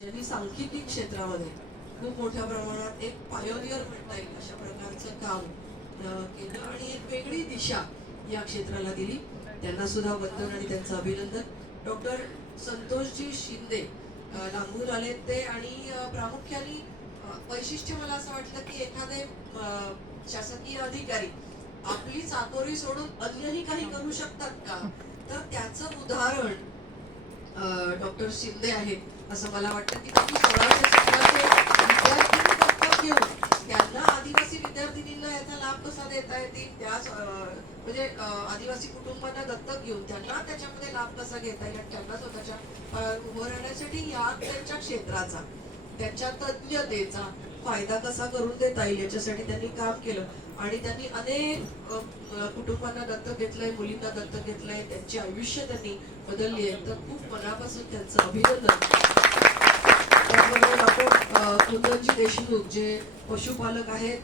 ज्यांनी सांख्यिकी क्षेत्रामध्ये खूप मोठ्या प्रमाणात एक पायोनियर म्हणता येईल अशा प्रकारचं काम केलं आणि एक वेगळी दिशा या क्षेत्राला दिली. त्यांना सुद्धा वंदन आणि त्यांचं अभिनंदन. डॉक्टर संतोषजी शिंदे लांबून आले ते आणि प्रामुख्याने वैशिष्ट्य मला असं वाटलं की एखादे शासकीय अधिकारी आपली चाकोरी सोडून अन्यही काही करू शकतात का, तर त्याचं उदाहरण डॉक्टर शिंदे आहेत असं मला वाटतं की त्यांनी 16च्या शिक्षणाचे विद्यार्थी दत्तक घेऊन त्यांना आदिवासी विद्यार्थिनींना याचा लाभ कसा देता येतील, त्या म्हणजे आदिवासी कुटुंबांना दत्तक घेऊन त्यांना त्याच्यामध्ये लाभ कसा घेता येईल आणि त्यांना स्वतःच्या उभं राहण्यासाठी या त्यांच्या क्षेत्राचा त्यांच्या तज्ञतेचा फायदा कसा करून देता येईल याच्यासाठी त्यांनी काम केलं. आणि त्यांनी अनेक कुटुंबांना दत्तक घेतलंय, मुलींना दत्तक घेतलंय, त्यांचे आयुष्य त्यांनी बदलली आहे. तर खूप मनापासून त्यांचं अभिनंदन. त्याचबरोबर डॉक्टर कुंदनजी देशमुख जे पशुपालक आहेत